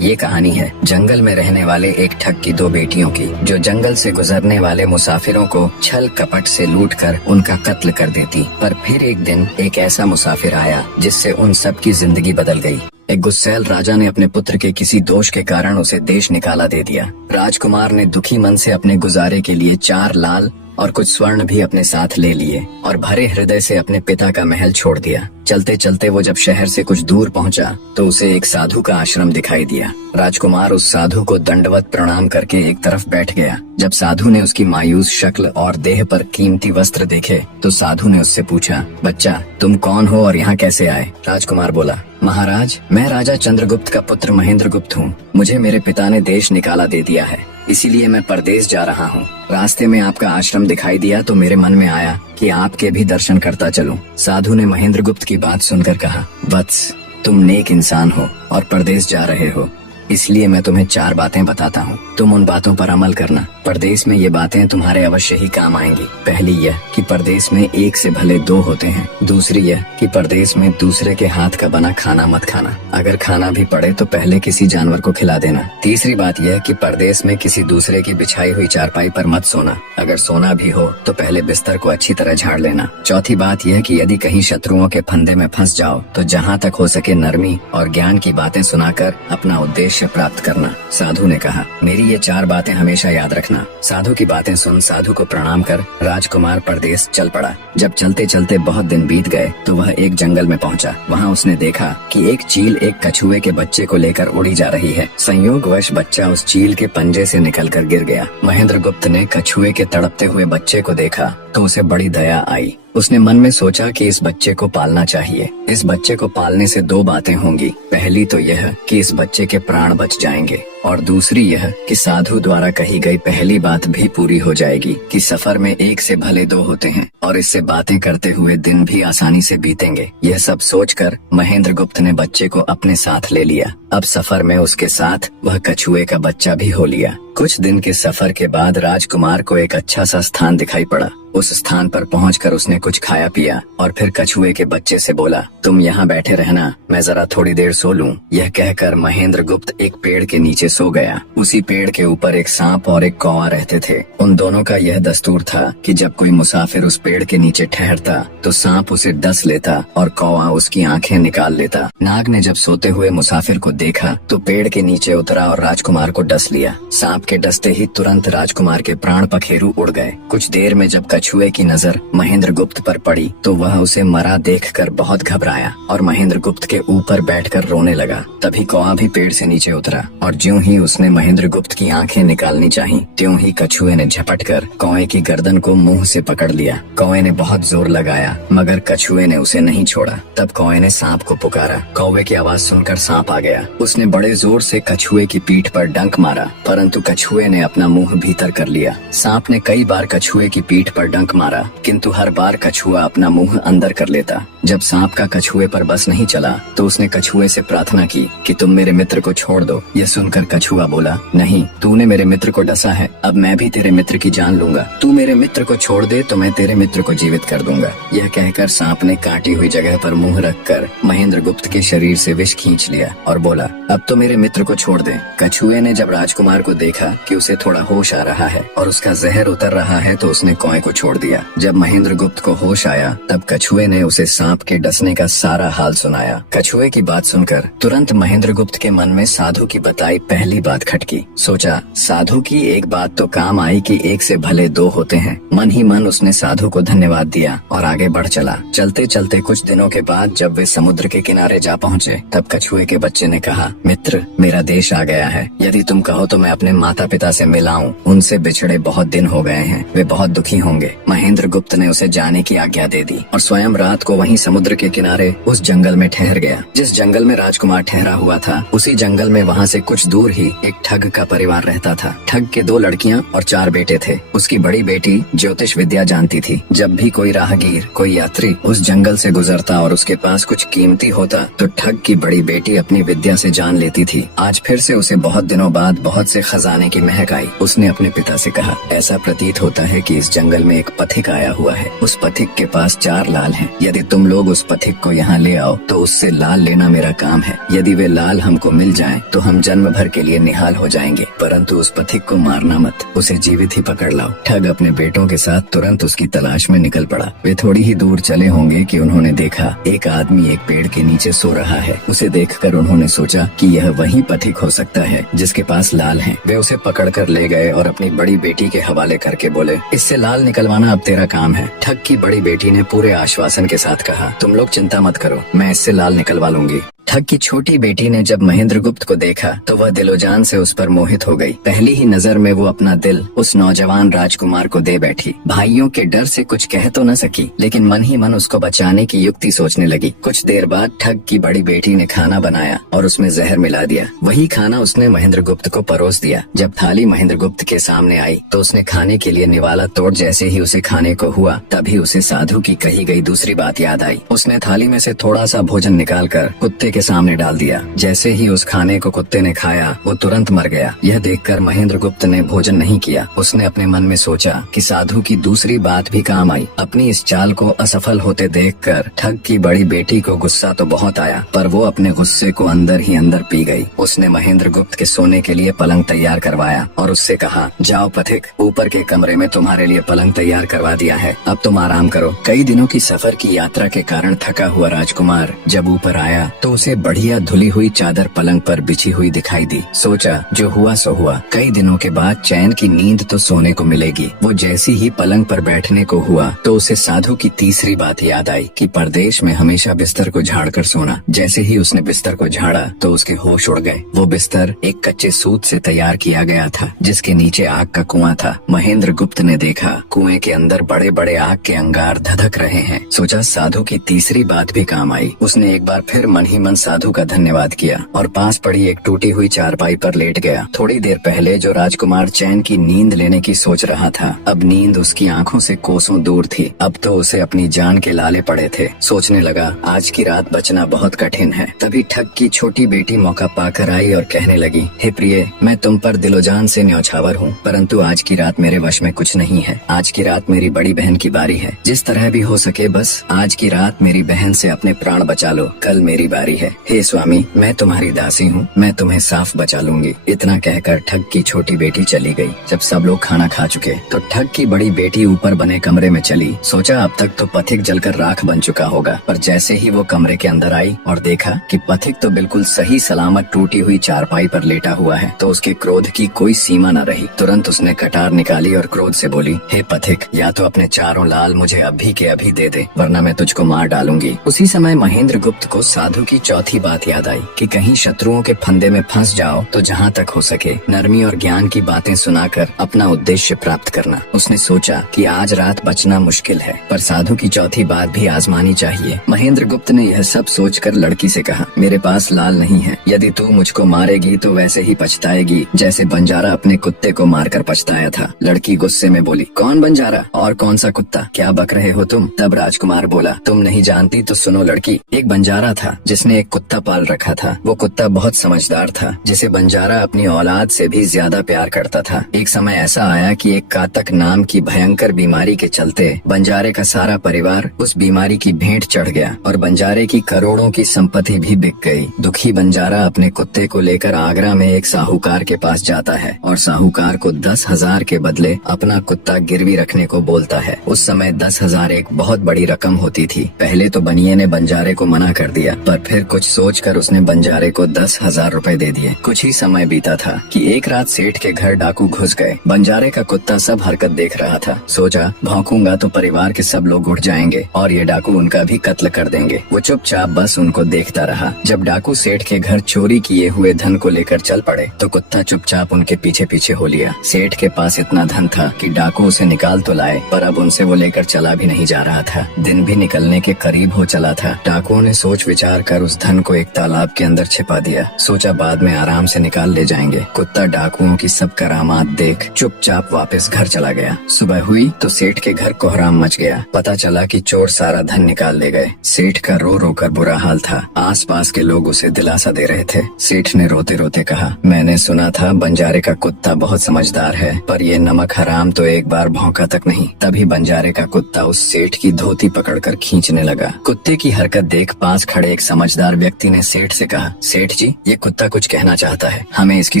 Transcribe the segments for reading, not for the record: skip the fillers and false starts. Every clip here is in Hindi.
ये कहानी है जंगल में रहने वाले एक ठग की दो बेटियों की, जो जंगल से गुजरने वाले मुसाफिरों को छल कपट से लूटकर उनका कत्ल कर देती। पर फिर एक दिन एक ऐसा मुसाफिर आया जिससे उन सब की जिंदगी बदल गई। एक गुस्सैल राजा ने अपने पुत्र के किसी दोष के कारण उसे देश निकाला दे दिया। राजकुमार ने दुखी मन से अपने गुजारे के लिए 4 लाल और कुछ स्वर्ण भी अपने साथ ले लिए और भरे हृदय से अपने पिता का महल छोड़ दिया। चलते चलते वो जब शहर से कुछ दूर पहुंचा तो उसे एक साधु का आश्रम दिखाई दिया। राजकुमार उस साधु को दंडवत प्रणाम करके एक तरफ बैठ गया। जब साधु ने उसकी मायूस शक्ल और देह पर कीमती वस्त्र देखे तो साधु ने उससे पूछा, बच्चा तुम कौन हो और यहाँ कैसे आए? राजकुमार बोला, महाराज मैं राजा चंद्रगुप्त का पुत्र महेंद्रगुप्त हूँ। मुझे मेरे पिता ने देश निकाला दे दिया है, इसीलिए मैं परदेश जा रहा हूँ। रास्ते में आपका आश्रम दिखाई दिया तो मेरे मन में आया कि आपके भी दर्शन करता चलूं। साधु ने महेंद्रगुप्त की बात सुनकर कहा, वत्स तुम नेक इंसान हो और परदेश जा रहे हो, इसलिए मैं तुम्हें 4 बातें बताता हूँ। तुम उन बातों पर अमल करना। परदेश में ये बातें तुम्हारे अवश्य ही काम आएंगी। पहली यह कि परदेश में एक से भले 2 होते हैं। दूसरी यह कि परदेश में दूसरे के हाथ का बना खाना मत खाना। अगर खाना भी पड़े तो पहले किसी जानवर को खिला देना। तीसरी बात यह कि परदेश में किसी दूसरे की बिछाई हुई चारपाई पर मत सोना। अगर सोना भी हो तो पहले बिस्तर को अच्छी तरह झाड़ लेना। चौथी बात यह कि यदि कहीं शत्रुओं के फंदे में फंस जाओ तो जहाँ तक हो सके नरमी और ज्ञान की बातें सुनाकर अपना उद्देश्य प्राप्त करना। साधु ने कहा, मेरी ये 4 बातें हमेशा याद रखना। साधु की बातें सुन साधु को प्रणाम कर राजकुमार परदेश चल पड़ा। जब चलते चलते बहुत दिन बीत गए तो वह एक जंगल में पहुंचा। वहां उसने देखा कि एक चील एक कछुए के बच्चे को लेकर उड़ी जा रही है। संयोगवश बच्चा उस चील के पंजे से निकलकर गिर गया। महेंद्रगुप्त ने कछुए के तड़पते हुए बच्चे को देखा तो उसे बड़ी दया आई। उसने मन में सोचा कि इस बच्चे को पालना चाहिए। इस बच्चे को पालने से 2 बातें होंगी। पहली तो यह कि इस बच्चे के प्राण बच जाएंगे और दूसरी यह कि साधु द्वारा कही गई पहली बात भी पूरी हो जाएगी कि सफर में 1 से भले 2 होते हैं और इससे बातें करते हुए दिन भी आसानी से बीतेंगे। यह सब सोचकर महेंद्रगुप्त ने बच्चे को अपने साथ ले लिया। अब सफर में उसके साथ वह कछुए का बच्चा भी हो लिया। कुछ दिन के सफर के बाद राजकुमार को एक अच्छा सा स्थान दिखाई पड़ा। उस स्थान पर पहुंचकर उसने कुछ खाया पिया और फिर कछुए के बच्चे से बोला, तुम यहाँ बैठे रहना, मैं जरा थोड़ी देर सो लूं। यह कहकर महेंद्रगुप्त एक पेड़ के नीचे सो गया। उसी पेड़ के ऊपर एक सांप और एक कौवा रहते थे। उन दोनों का यह दस्तूर था कि जब कोई मुसाफिर उस पेड़ के नीचे ठहरता तो सांप उसे डस लेता और कौवा उसकी आंखें निकाल लेता। नाग ने जब सोते हुए मुसाफिर को देखा तो पेड़ के नीचे उतरा और राजकुमार को डस लिया। सांप के डसते ही तुरंत राजकुमार के प्राण पखेरु उड़ गए। कुछ देर में जब कछुए की नजर महेंद्रगुप्त पर पड़ी तो वह उसे मरा देखकर बहुत घबराया और महेंद्रगुप्त के ऊपर बैठकर रोने लगा। तभी कौवा भी पेड़ से नीचे उतरा और ज्यों ही उसने महेंद्रगुप्त की आंखें निकालनी चाही, त्यों ही कछुए ने झपटकर कौवे की गर्दन को मुंह से पकड़ लिया। कौवे ने बहुत जोर लगाया मगर कछुए ने उसे नहीं छोड़ा। तब कौवे ने सांप को पुकारा। कौवे की आवाज सुनकर सांप आ गया। उसने बड़े जोर से कछुए की पीठ पर डंक मारा, परंतु कछुए ने अपना मुंह भीतर कर लिया। सांप ने कई बार कछुए की पीठ पर डंक मारा, किंतु हर बार कछुआ अपना मुंह अंदर कर लेता। जब सांप का कछुए पर बस नहीं चला तो उसने कछुए से प्रार्थना की कि तुम मेरे मित्र को छोड़ दो। यह सुनकर कछुआ बोला, नहीं, तूने मेरे मित्र को डसा है, अब मैं भी तेरे मित्र की जान लूंगा। तू मेरे मित्र को छोड़ दे तो मैं तेरे मित्र को जीवित कर दूंगा। यह कहकर सांप ने काटी हुई जगह पर मुंह रखकर महेंद्रगुप्त के शरीर से विष खींच लिया और बोला, अब तो मेरे मित्र को छोड़ दे। कछुए ने जब राजकुमार को देखा कि उसे थोड़ा होश आ रहा है और उसका जहर उतर रहा है तो उसने कौवे को छोड़ दिया। जब महेंद्रगुप्त को होश आया तब कछुए ने उसे सांप के डसने का सारा हाल सुनाया। कछुए की बात सुनकर तुरंत महेंद्रगुप्त के मन में साधु की बताई पहली बात खटकी। सोचा, साधु की एक बात तो काम आई कि 1 से भले 2 होते हैं। मन ही मन उसने साधु को धन्यवाद दिया और आगे बढ़ चला। चलते चलते कुछ दिनों के बाद जब वे समुद्र के किनारे जा पहुँचे तब कछुए के बच्चे ने कहा, मित्र मेरा देश आ गया है, यदि तुम कहो तो मैं अपने माता पिता से मिलाऊं। उनसे बिछड़े बहुत दिन हो गए हैं, वे बहुत दुखी होंगे। महेंद्रगुप्त ने उसे जाने की आज्ञा दे दी और स्वयं रात को वहीं समुद्र के किनारे उस जंगल में ठहर गया। जिस जंगल में राजकुमार ठहरा हुआ था उसी जंगल में वहाँ से कुछ दूर ही एक ठग का परिवार रहता था। ठग के 2 लड़कियाँ और 4 बेटे थे। उसकी बड़ी बेटी ज्योतिष विद्या जानती थी। जब भी कोई राहगीर, कोई यात्री उस जंगल से गुजरता और उसके पास कुछ कीमती होता तो ठग की बड़ी बेटी अपनी विद्या से जान लेती थी। आज फिर से उसे बहुत दिनों बाद बहुत से खजाने की महक आई। उसने अपने पिता से कहा, ऐसा प्रतीत होता है कि इस जंगल में एक पथिक आया हुआ है। उस पथिक के पास 4 लाल हैं। यदि तुम लोग उस पथिक को यहाँ ले आओ तो उससे लाल लेना मेरा काम है। यदि वे लाल हमको मिल जाएं तो हम जन्म भर के लिए निहाल हो जाएंगे, परंतु उस पथिक को मारना मत, उसे जीवित ही पकड़ लाओ। ठग अपने बेटों के साथ तुरंत उसकी तलाश में निकल पड़ा। वे थोड़ी ही दूर चले होंगे कि उन्होंने देखा एक आदमी एक पेड़ के नीचे सो रहा है। उसे देखकर उन्होंने सोचा कि यह वही पथिक हो सकता है जिसके पास लाल है। वे उसे पकड़कर ले गए और अपनी बड़ी बेटी के हवाले करके बोले, इससे लाल निकलवाना अब तेरा काम है। ठग की बड़ी बेटी ने पूरे आश्वासन के साथ कहा, तुम लोग चिंता मत करो, मैं इससे लाल निकलवा लूंगी। ठग की छोटी बेटी ने जब महेंद्रगुप्त को देखा तो वह दिलोजान से उस पर मोहित हो गई। पहली ही नजर में वो अपना दिल उस नौजवान राजकुमार को दे बैठी। भाइयों के डर से कुछ कह तो न सकी, लेकिन मन ही मन उसको बचाने की युक्ति सोचने लगी। कुछ देर बाद ठग की बड़ी बेटी ने खाना बनाया और उसमें जहर मिला दिया। वही खाना उसने महेंद्रगुप्त को परोस दिया। जब थाली महेंद्रगुप्त के सामने आई तो उसने खाने के लिए निवाला तोड़ जैसे ही उसे खाने को हुआ तभी उसे साधु की कही गई दूसरी बात याद आई। उसने थाली में से थोड़ा सा भोजन निकालकर कुत्ते के सामने डाल दिया। जैसे ही उस खाने को कुत्ते ने खाया वो तुरंत मर गया। यह देखकर महेंद्रगुप्त ने भोजन नहीं किया। उसने अपने मन में सोचा कि साधु की दूसरी बात भी काम आई। अपनी इस चाल को असफल होते देखकर ठग की बड़ी बेटी को गुस्सा तो बहुत आया, पर वो अपने गुस्से को अंदर ही अंदर पी गई। उसने महेंद्रगुप्त के सोने के लिए पलंग तैयार करवाया और उससे कहा, जाओ पथिक, ऊपर के कमरे में तुम्हारे लिए पलंग तैयार करवा दिया है, अब तुम आराम करो। कई दिनों की सफर की यात्रा के कारण थका हुआ राजकुमार जब ऊपर आया तो उसे बढ़िया धुली हुई चादर पलंग पर बिछी हुई दिखाई दी। सोचा जो हुआ सो हुआ, कई दिनों के बाद चैन की नींद तो सोने को मिलेगी। वो जैसी ही पलंग पर बैठने को हुआ तो उसे साधु की तीसरी बात याद आई कि परदेश में हमेशा बिस्तर को झाड़कर सोना। जैसे ही उसने बिस्तर को झाड़ा तो उसके होश उड़ गए। वो बिस्तर एक कच्चे सूत से तैयार किया गया था जिसके नीचे आग का कुआं था। महेंद्रगुप्त ने देखा कुएं के अंदर बड़े बड़े आग के अंगार धधक रहे हैं। सोचा साधु की तीसरी बात भी काम आई। उसने एक बार फिर मन ही मन साधु का धन्यवाद किया और पास पड़ी एक टूटी हुई चारपाई पर लेट गया। थोड़ी देर पहले जो राजकुमार चैन की नींद लेने की सोच रहा था, अब नींद उसकी आंखों से कोसों दूर थी। अब तो उसे अपनी जान के लाले पड़े थे। सोचने लगा आज की रात बचना बहुत कठिन है। तभी ठग की छोटी बेटी मौका पाकर आई और कहने लगी, हे प्रिय, मैं तुम पर दिलोजान से न्यौछावर हूँ, परंतु आज की रात मेरे वश में कुछ नहीं है। आज की रात मेरी बड़ी बहन की बारी है। जिस तरह भी हो सके बस आज की रात मेरी बहन से अपने प्राण बचा लो, कल मेरी बारी है। हे स्वामी, मैं तुम्हारी दासी हूँ, मैं तुम्हें साफ बचा लूंगी। इतना कहकर ठग की छोटी बेटी चली गई। जब सब लोग खाना खा चुके तो ठग की बड़ी बेटी ऊपर बने कमरे में चली। सोचा अब तक तो पथिक जलकर राख बन चुका होगा, पर जैसे ही वो कमरे के अंदर आई और देखा कि पथिक तो बिल्कुल सही सलामत टूटी हुई चारपाई पर लेटा हुआ है तो उसके क्रोध की कोई सीमा न रही। तुरंत उसने कटार निकाली और क्रोध से बोली, हे पथिक, या तो अपने चारों लाल मुझे अभी के अभी दे दे, वरना मैं तुझको मार डालूंगी। उसी समय महेंद्रगुप्त को साधु की चौथी बात याद आई कि कहीं शत्रुओं के फंदे में फंस जाओ तो जहाँ तक हो सके नरमी और ज्ञान की बातें सुनाकर अपना उद्देश्य प्राप्त करना। उसने सोचा कि आज रात बचना मुश्किल है, पर साधु की चौथी बात भी आजमानी चाहिए। महेंद्रगुप्त ने यह सब सोचकर लड़की से कहा, मेरे पास लाल नहीं है, यदि तू मुझको मारेगी तो वैसे ही पछताएगी जैसे बंजारा अपने कुत्ते को मारकर पछताया था। लड़की गुस्से में बोली, कौन बंजारा और कौन सा कुत्ता, क्या बक रहे हो तुम? तब राजकुमार बोला, तुम नहीं जानती तो सुनो लड़की, एक बंजारा था जिसने एक कुत्ता पाल रखा था। वो कुत्ता बहुत समझदार था जिसे बंजारा अपनी औलाद से भी ज्यादा प्यार करता था। एक समय ऐसा आया कि एक कातक नाम की भयंकर बीमारी के चलते बंजारे का सारा परिवार उस बीमारी की भेंट चढ़ गया और बंजारे की करोड़ों की संपत्ति भी बिक गई। दुखी बंजारा अपने कुत्ते को लेकर आगरा में एक साहूकार के पास जाता है और साहूकार को 10,000 के बदले अपना कुत्ता गिरवी रखने को बोलता है। उस समय 10,000 एक बहुत बड़ी रकम होती थी। पहले तो बनिए ने बंजारे को मना कर दिया, पर फिर कुछ सोचकर उसने बंजारे को 10,000 रुपए दे दिए। कुछ ही समय बीता था कि एक रात सेठ के घर डाकू घुस गए। बंजारे का कुत्ता सब हरकत देख रहा था। सोचा भौंकूंगा तो परिवार के सब लोग उठ जाएंगे और ये डाकू उनका भी कत्ल कर देंगे। वो चुपचाप बस उनको देखता रहा। जब डाकू सेठ के घर चोरी किए हुए धन को लेकर चल पड़े तो कुत्ता चुपचाप उनके पीछे पीछे हो लिया। सेठ के पास इतना धन था कि डाकू उसे निकाल तो लाए, पर अब उनसे वो लेकर चला भी नहीं जा रहा था। दिन भी निकलने के करीब हो चला था। डाकुओं ने सोच विचार कर उस उस धन को एक तालाब के अंदर छिपा दिया। सोचा बाद में आराम से निकाल ले जाएंगे। कुत्ता डाकुओं की सब करामात देख चुपचाप वापस घर चला गया। सुबह हुई तो सेठ के घर कोहराम मच गया। पता चला कि चोर सारा धन निकाल ले गए। सेठ का रो रो कर बुरा हाल था। आसपास के लोग उसे दिलासा दे रहे थे। सेठ ने रोते रोते कहा, मैंने सुना था बंजारे का कुत्ता बहुत समझदार है, पर ये नमक हराम तो एक बार भौंका तक नहीं। तभी बंजारे का कुत्ता उस सेठ की धोती पकड़कर खींचने लगा। कुत्ते की हरकत देख पास खड़े एक समझदार व्यक्ति ने सेठ से कहा, सेठ जी, ये कुत्ता कुछ कहना चाहता है, हमें इसकी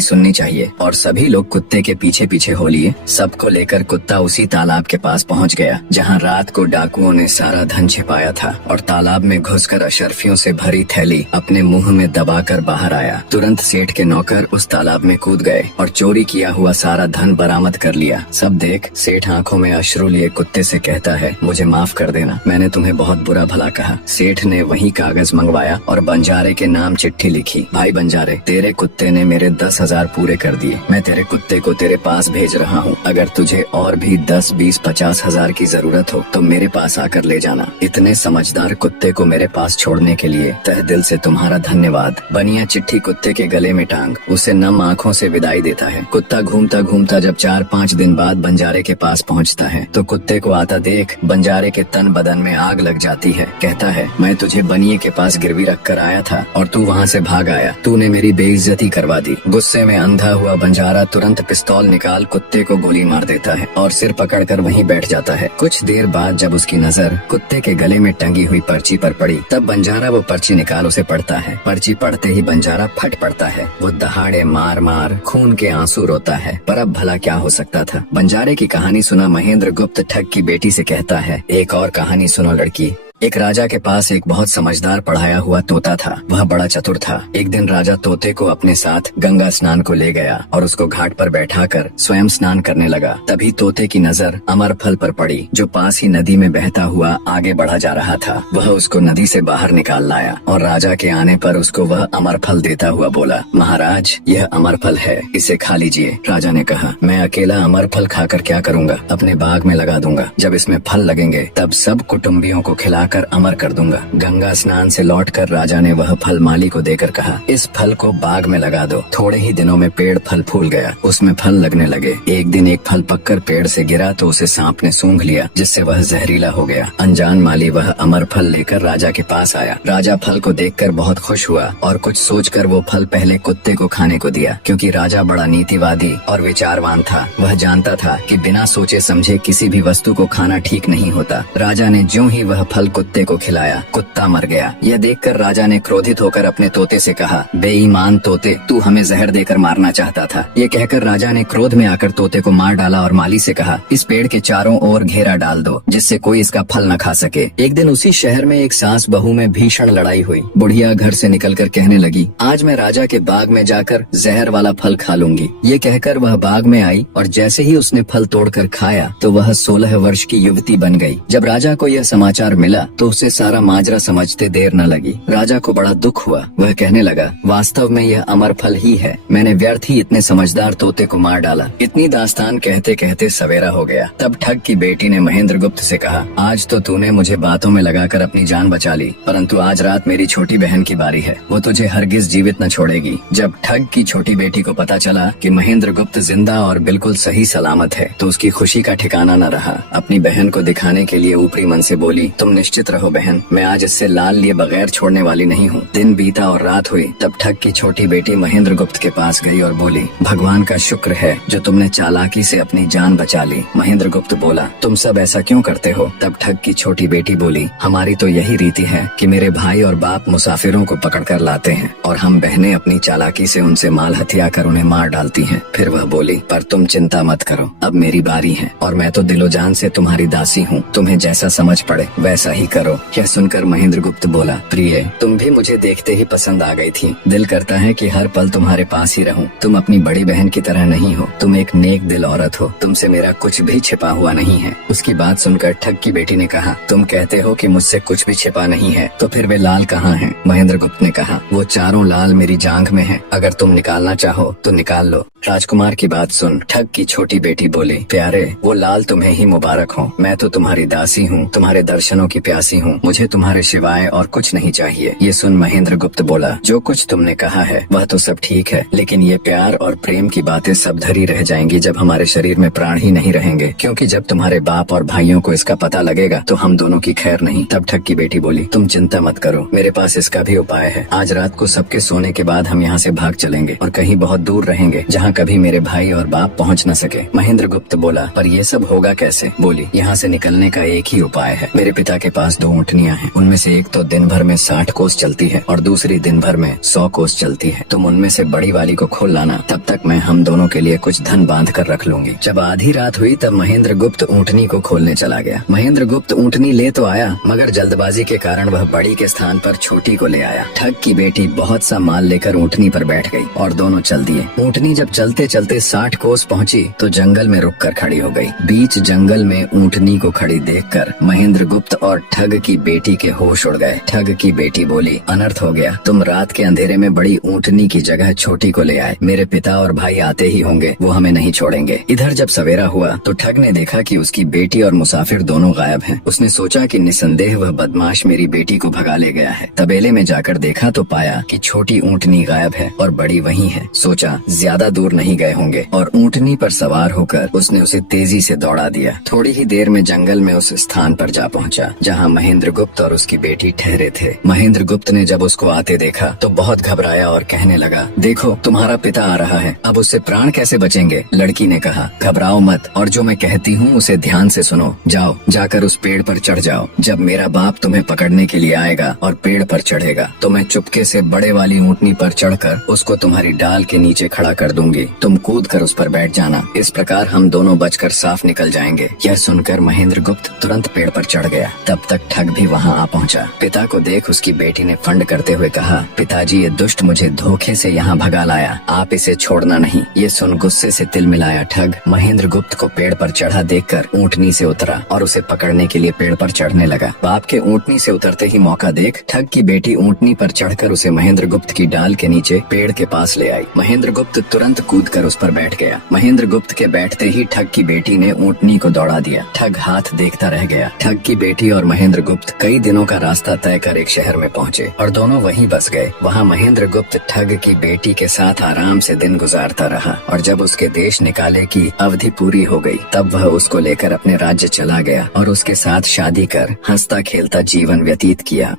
सुननी चाहिए। और सभी लोग कुत्ते के पीछे पीछे हो लिए। सबको लेकर कुत्ता उसी तालाब के पास पहुंच गया जहां रात को डाकुओं ने सारा धन छिपाया था, और तालाब में घुसकर अशर्फियों से भरी थैली अपने मुंह में दबाकर बाहर आया। तुरंत सेठ के नौकर उस तालाब में कूद गए और चोरी किया हुआ सारा धन बरामद कर लिया। सब देख सेठ आंखों में अश्रु लिए कुत्ते से कहता है, मुझे माफ कर देना, मैंने तुम्हें बहुत बुरा भला कहा। सेठ ने वही कागज मंगवाया और बंजारे के नाम चिट्ठी लिखी, भाई बंजारे, तेरे कुत्ते ने मेरे 10,000 पूरे कर दिए। मैं तेरे कुत्ते को तेरे पास भेज रहा हूँ। अगर तुझे और भी 10, 20, 50 हजार की जरूरत हो तो मेरे पास आकर ले जाना। इतने समझदार कुत्ते को मेरे पास छोड़ने के लिए तहे दिल से तुम्हारा धन्यवाद। बनिया चिट्ठी कुत्ते के गले में टांग उसे नम आँखों से विदाई देता है। कुत्ता घूमता घूमता जब 4-5 दिन बाद बंजारे के पास पहुँचता है तो कुत्ते को आता देख बंजारे के तन बदन में आग लग जाती है। कहता है, मैं तुझे बनिए के पास गिरवी रख कर आया था और तू वहाँ से भाग आया। तूने मेरी बेइज्जती करवा दी। गुस्से में अंधा हुआ बंजारा तुरंत पिस्तौल निकाल कुत्ते को गोली मार देता है और सिर पकड़कर वहीं बैठ जाता है। कुछ देर बाद जब उसकी नजर कुत्ते के गले में टंगी हुई पर्ची पर पड़ी तब बंजारा वो पर्ची निकाल उसे पढ़ता है। पर्ची पढ़ते ही बंजारा फट पड़ता है। वो दहाड़े मार मार खून के आंसू रोता है। पर अब भला क्या हो सकता था। बंजारे की कहानी सुना महेंद्र गुप्त ठग की बेटी से कहता है, एक और कहानी सुनो लड़की। एक राजा के पास एक बहुत समझदार पढ़ाया हुआ तोता था। वह बड़ा चतुर था। एक दिन राजा तोते को अपने साथ गंगा स्नान को ले गया और उसको घाट पर बैठाकर स्वयं स्नान करने लगा। तभी तोते की नजर अमरफल पर पड़ी जो पास ही नदी में बहता हुआ आगे बढ़ा जा रहा था। वह उसको नदी से बाहर निकाल लाया और राजा के आने पर उसको वह अमरफल देता हुआ बोला, महाराज, यह अमरफल है, इसे खा लीजिए। राजा ने कहा, मैं अकेला अमरफल खाकर क्या करूँगा, अपने बाग में लगा दूंगा। जब इसमें फल लगेंगे तब सब कुटुम्बियों को खिलाकर अमर कर दूंगा। गंगा स्नान से लौटकर राजा ने वह फल माली को देकर कहा, इस फल को बाग में लगा दो। थोड़े ही दिनों में पेड़ फल फूल गया, उसमें फल लगने लगे। एक दिन एक फल पककर पेड़ से गिरा तो उसे सांप ने सूंघ लिया, जिससे वह जहरीला हो गया। अनजान माली वह अमर फल लेकर राजा के पास आया। राजा फल को देखकर बहुत खुश हुआ और कुछ सोचकर वो फल पहले कुत्ते को खाने को दिया, क्योंकि राजा बड़ा नीतिवादी और विचारवान था। वह जानता था कि बिना सोचे समझे किसी भी वस्तु को खाना ठीक नहीं होता। राजा ने ज्यों ही वह फल कुत्ते को खिलाया, कुत्ता मर गया। यह देखकर राजा ने क्रोधित होकर अपने तोते से कहा, बेईमान तोते, तू हमें जहर देकर मारना चाहता था। ये कहकर राजा ने क्रोध में आकर तोते को मार डाला और माली से कहा, इस पेड़ के चारों ओर घेरा डाल दो जिससे कोई इसका फल न खा सके। एक दिन उसी शहर में एक सास बहू में भीषण लड़ाई हुई। बुढ़िया घर से निकलकर कहने लगी, आज मैं राजा के बाग में जाकर जहर वाला फल खा लूंगी। ये कहकर वह बाग में आई और जैसे ही उसने फल तोड़कर खाया तो वह 16 वर्ष की युवती बन गई। जब राजा को यह समाचार मिला तो उसे सारा माजरा समझते देर न लगी। राजा को बड़ा दुख हुआ। वह कहने लगा, वास्तव में यह अमर फल ही है, मैंने व्यर्थ ही इतने समझदार तोते को मार डाला। इतनी दास्तान कहते कहते सवेरा हो गया। तब ठग की बेटी ने महेंद्र गुप्त से कहा, आज तो तूने मुझे बातों में लगाकर अपनी जान बचा ली, परंतु आज रात मेरी छोटी बहन की बारी है, वो तुझे हरगिज जीवित न छोड़ेगी। जब ठग की छोटी बेटी को पता चला कि महेंद्र गुप्त जिंदा और बिल्कुल सही सलामत है तो उसकी खुशी का ठिकाना न रहा। अपनी बहन को दिखाने के लिए ऊपरी मन से बोली, तुम निश्चित रहो बहन, मैं आज इससे लाल लिए बगैर छोड़ने वाली नहीं हूँ। दिन बीता और रात हुई। तब ठग की छोटी बेटी महेंद्र गुप्त के पास गई और बोली, भगवान का शुक्र है जो तुमने चालाकी से अपनी जान बचा ली। महेंद्र गुप्त बोला, तुम सब ऐसा क्यों करते हो? तब ठग की छोटी बेटी बोली, हमारी तो यही रीति है कि मेरे भाई और बाप मुसाफिरों को पकड़ कर लाते हैं और हम बहनें अपनी चालाकी से उनसे माल हथिया कर उन्हें मार डालती हैं। फिर वह बोली, पर तुम चिंता मत करो, अब मेरी बारी है और मैं तो दिलो जान से तुम्हारी दासी हूँ, तुम्हें जैसा समझ पड़े वैसा ही करो। यह सुनकर महेंद्र गुप्त बोला, प्रिय, तुम भी मुझे देखते ही पसंद आ गई थी। दिल करता है कि हर पल तुम्हारे पास ही रहूं। तुम अपनी बड़ी बहन की तरह नहीं हो, तुम एक नेक दिल औरत हो, तुमसे मेरा कुछ भी छिपा हुआ नहीं है। उसकी बात सुनकर ठग की बेटी ने कहा, तुम कहते हो कि मुझसे कुछ भी छिपा नहीं है, तो फिर वे लाल कहाँ हैं? महेंद्र गुप्त ने कहा, वो चारों लाल मेरी जांघ में हैं, अगर तुम निकालना चाहो तो निकाल लो। राजकुमार की बात सुन ठग की छोटी बेटी बोली, प्यारे वो लाल तुम्हें ही मुबारक हो। मैं तो तुम्हारी दासी हूँ, तुम्हारे दर्शनों की प्यासी हूँ। मुझे तुम्हारे सिवाय और कुछ नहीं चाहिए। ये सुन महेंद्र गुप्त बोला, जो कुछ तुमने कहा है वह तो सब ठीक है, लेकिन ये प्यार और प्रेम की बातें सब धरी रह जाएंगी जब हमारे शरीर में प्राण ही नहीं रहेंगे, क्योंकि जब तुम्हारे बाप और भाइयों को इसका पता लगेगा तो हम दोनों की खैर नहीं। तब ठग की बेटी बोली, तुम चिंता मत करो, मेरे पास इसका भी उपाय है। आज रात को सबके सोने के बाद हम यहाँ से भाग चलेंगे और कहीं बहुत दूर रहेंगे जहाँ कभी मेरे भाई और बाप पहुँच न सके। महेंद्र गुप्त बोला, पर ये सब होगा कैसे? बोली, यहाँ से निकलने का एक ही उपाय है। मेरे पिता के पास 2 ऊँटनियाँ हैं, उनमें से एक तो दिन भर में 60 कोस चलती है और दूसरी दिन भर में 100 कोस चलती है। तुम उनमें से बड़ी वाली को खोल लाना, तब तक मैं हम दोनों के लिए कुछ धन बांध कर रख लूंगी। जब आधी रात हुई तब महेंद्र गुप्त ऊँटनी को खोलने चला गया। महेंद्र गुप्त ऊँटनी ले तो आया, मगर जल्दबाजी के कारण वह बड़ी के स्थान पर छोटी को ले आया। ठग की बेटी बहुत सा माल लेकर ऊँटनी पर बैठ गई और दोनों चल दिए। ऊँटनी जब चलते चलते 60 कोस पहुंची तो जंगल में रुककर खड़ी हो गई। बीच जंगल में ऊँटनी को खड़ी देखकर महेंद्र गुप्त और ठग की बेटी के होश उड़ गए। ठग की बेटी बोली, अनर्थ हो गया, तुम रात के अंधेरे में बड़ी ऊँटनी की जगह छोटी को ले आए। मेरे पिता और भाई आते ही होंगे, वो हमें नहीं छोड़ेंगे। इधर जब सवेरा हुआ तो ठग ने देखा कि उसकी बेटी और मुसाफिर दोनों गायब हैं। उसने सोचा कि निसंदेह वह बदमाश मेरी बेटी को भगा ले गया है। तबेले में जाकर देखा तो पाया कि छोटी ऊँटनी गायब है और बड़ी वही है। सोचा ज्यादा दूर नहीं गए होंगे और ऊँटनी पर सवार होकर उसने उसे तेजी से दौड़ा दिया। थोड़ी ही देर में जंगल में उस स्थान पर जा पहुंचा जहां महेंद्र गुप्त और उसकी बेटी ठहरे थे। महेंद्र गुप्त ने जब उसको आते देखा तो बहुत घबराया और कहने लगा, देखो तुम्हारा पिता आ रहा है, अब उससे प्राण कैसे बचेंगे? लड़की ने कहा, घबराओ मत और जो मैं कहती हूँ उसे ध्यान से सुनो। जाओ, जाकर उस पेड़ पर चढ़ जाओ। जब मेरा बाप तुम्हें पकड़ने के लिए आएगा और पेड़ पर चढ़ेगा तो मैं चुपके से बड़े वाली ऊँटनी पर चढ़कर उसको तुम्हारी डाल के नीचे खड़ा कर दूंगी। तुम कूद कर उस पर बैठ जाना। इस प्रकार हम दोनों बचकर साफ निकल जाएंगे। यह सुनकर महेंद्र गुप्त तुरंत पेड़ पर चढ़ गया। तब तक ठग भी वहाँ आ पहुँचा। पिता को देख उसकी बेटी ने फंड करते हुए कहा, पिताजी ये दुष्ट मुझे धोखे से यहाँ भगा लाया, आप इसे छोड़ना नहीं। ये सुन गुस्से से तिल मिलाया ठग महेंद्र गुप्त को पेड़ पर चढ़ा देखकर ऊँटनी से उतरा और उसे पकड़ने के लिए पेड़ पर चढ़ने लगा। बाप के ऊँटनी से उतरते ही मौका देख ठग की बेटी ऊँटनी पर चढ़कर उसे महेंद्र गुप्त की डाल के नीचे पेड़ के पास ले आई। महेंद्र गुप्त तुरंत कूद कर उस पर बैठ गया। महेंद्र गुप्त के बैठते ही ठग की बेटी ने ऊँटनी को दौड़ा दिया। ठग हाथ देखता रह गया। ठग की बेटी और महेंद्र गुप्त कई दिनों का रास्ता तय कर एक शहर में पहुँचे और दोनों वहीं बस गए। वहाँ महेंद्र गुप्त ठग की बेटी के साथ आराम से दिन गुजारता रहा और जब उसके देश निकाले की अवधि पूरी हो गई तब वह उसको लेकर अपने राज्य चला गया और उसके साथ शादी कर हंसता खेलता जीवन व्यतीत किया।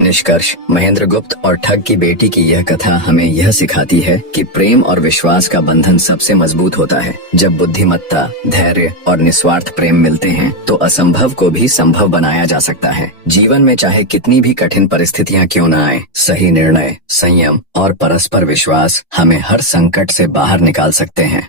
निष्कर्ष, महेंद्र गुप्त और ठग की बेटी की यह कथा हमें यह सिखाती है कि प्रेम और विश्वास का बंधन सबसे मजबूत होता है। जब बुद्धिमत्ता, धैर्य और निस्वार्थ प्रेम मिलते हैं तो असंभव को भी संभव बनाया जा सकता है। जीवन में चाहे कितनी भी कठिन परिस्थितियां क्यों न आए, सही निर्णय, संयम और परस्पर विश्वास हमें हर संकट से बाहर निकाल सकते हैं।